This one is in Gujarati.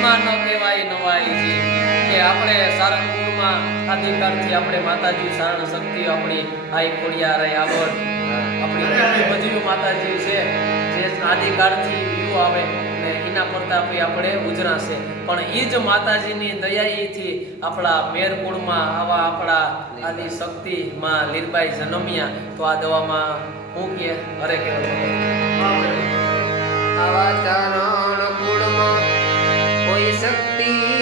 એમાં ન કહેવાય નવાઈ છે. કે આપણે સારંગપુરમાં અધિકારથી આપણે માતાજી શરણ શક્તિ આપણી આઈ ખોડિયાર રહી આવડ આપણી કેટલી માતાજી છે, જે આદિકાળથી વ્યૂ આવે ને એના પ્રતાપે આપણે ઉજરાશે પણ એ જ માતાજીની દયાઈથી આપણા મેરકુળમાં આવા આપણા આદિ શક્તિમાં લીરબાઈ જન્મ્યા. તો આ દવામાં હું કે હરે કેવું? આવા Charlie.